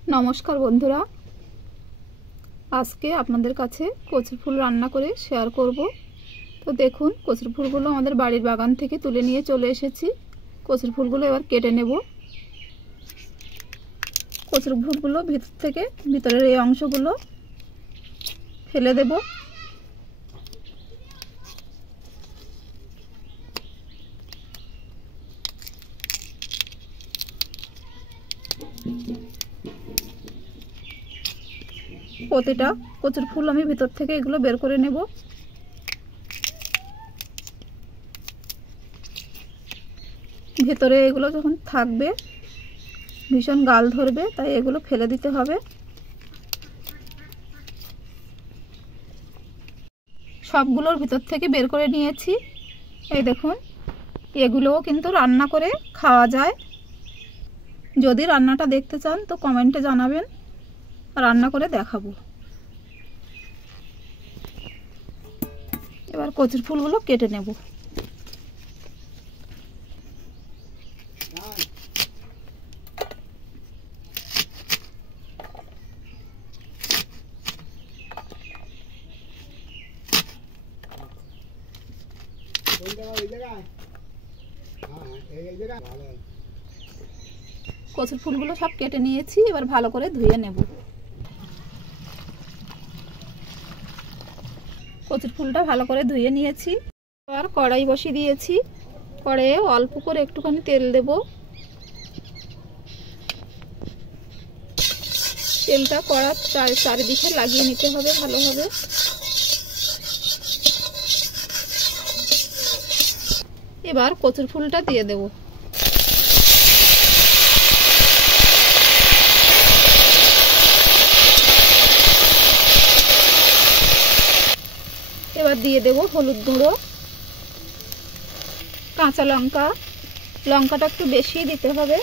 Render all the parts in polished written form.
नमस्कार बंधुरा आज के आपनादेर काछे कचुर फुल रान्ना करे शेयर करब। तो देखुन कचुर फुलगुलो आमादेर बाड़ीर बागान थेके तुले निये चले एसेछि। कचुर फुलगुलो एबार केटे नेब। कचुर फुलगुलो भितर थेके भितरेर एई अंशगुलो फेले देब। প্রতিটা কচুর ফুল আমি ভিতর থেকে এগুলো বের করে নেব। ভিতরে এগুলো যখন থাকবে ভীষণ গাল ধরবে, তাই এগুলো ফেলে দিতে হবে। সবগুলোর ভিতর থেকে বের করে নিয়েছি। এই দেখুন, এগুলোও কিন্তু রান্না করে খাওয়া যায়। যদি রান্নাটা দেখতে চান তো কমেন্টে জানাবেন, রান্না করে দেখাবো। এবার কচুর ফুলগুলো কেটে নেব। কচুর ফুলগুলো সব কেটে নিয়েছি, এবার ভালো করে ধুয়ে নেব। কচুর ফুলটা ভালো করে ধুয়ে নিয়েছি। এবার কড়াই বসিয়ে দিয়েছি। কড়াইয়ে অল্প করে একটুখানি তেল দেব। তেলটা কড়ার চারিদিকে লাগিয়ে নিতে হবে ভালোভাবে। এবার কচুর ফুলটা দিয়ে দেব। এবার দিয়ে দেব হলুদ গুঁড়ো, কাঁচা লঙ্কা। লঙ্কাটা একটু বেশি দিতে হবে।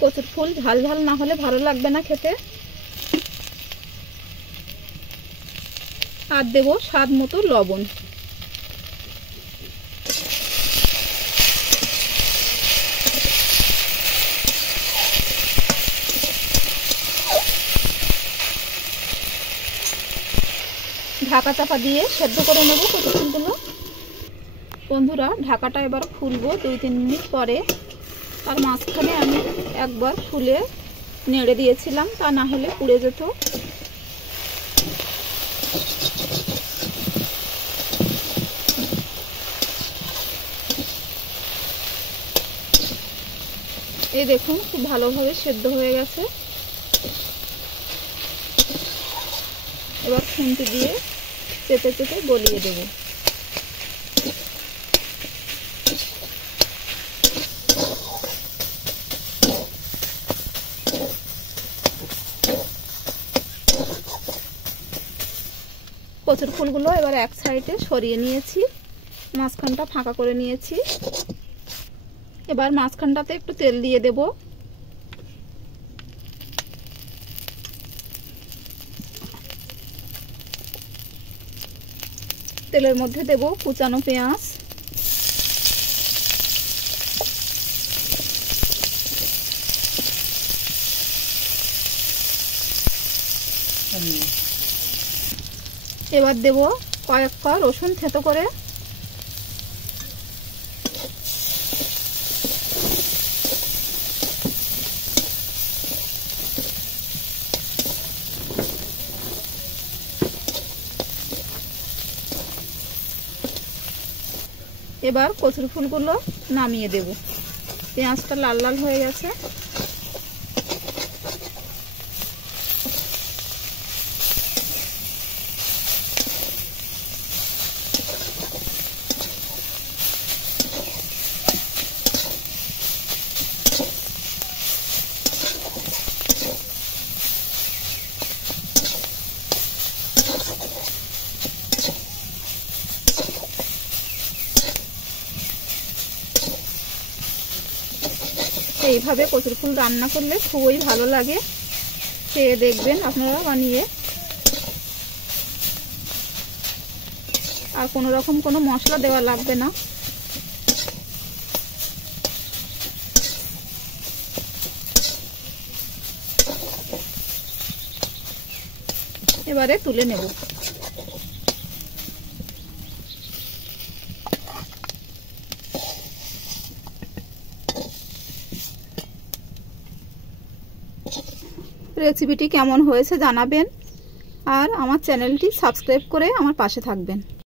কচুর ফুল ঝাল ঝাল না হলে ভালো লাগবে না খেতে। আর দেব স্বাদ মতো লবণ। ঢাকা চাপা দিয়ে সেদ্ধ করে নেব কচুর ফুলগুলো। বন্ধুরা, ঢাকাটা এবার খুলবো 2-3 মিনিট পরে। আর মাঝখানে আমি একবার খুলে নেড়ে দিয়েছিলাম, তা না হলে পুড়ে যেত। এই দেখুন, খুব ভালোভাবে সেদ্ধ হয়ে গেছে। এবার খুন্তি দিয়ে চেপে চেপে গলিয়ে দেব। কচুর ফুলগুলো এবার এক সাইডে সরিয়ে নিয়েছি, মাঝখানটা ফাঁকা করে নিয়েছি। এবার মাঝখানটাতে একটু তেল দিয়ে দেব। তেলের মধ্যে দেব কুচানো পেঁয়াজ, এবার দেব কয়েক কোয়া রসুন থেতো করে। এবার কচুর ফুলগুলো নামিয়ে দেব। পেঁয়াজটা লাল লাল হয়ে গেছে। এইভাবে কচুর ফুল রান্না করলে খুবই ভালো লাগে। খেয়ে দেখবেন আপনারা বানিয়ে। আর কোনো রকম কোনো মশলা দেওয়া লাগবে না। এবারে তুলে নেব। রেসিপিটি কেমন হয়েছে জানাবেন আর আমার চ্যানেলটি সাবস্ক্রাইব করে আমার পাশে থাকবেন।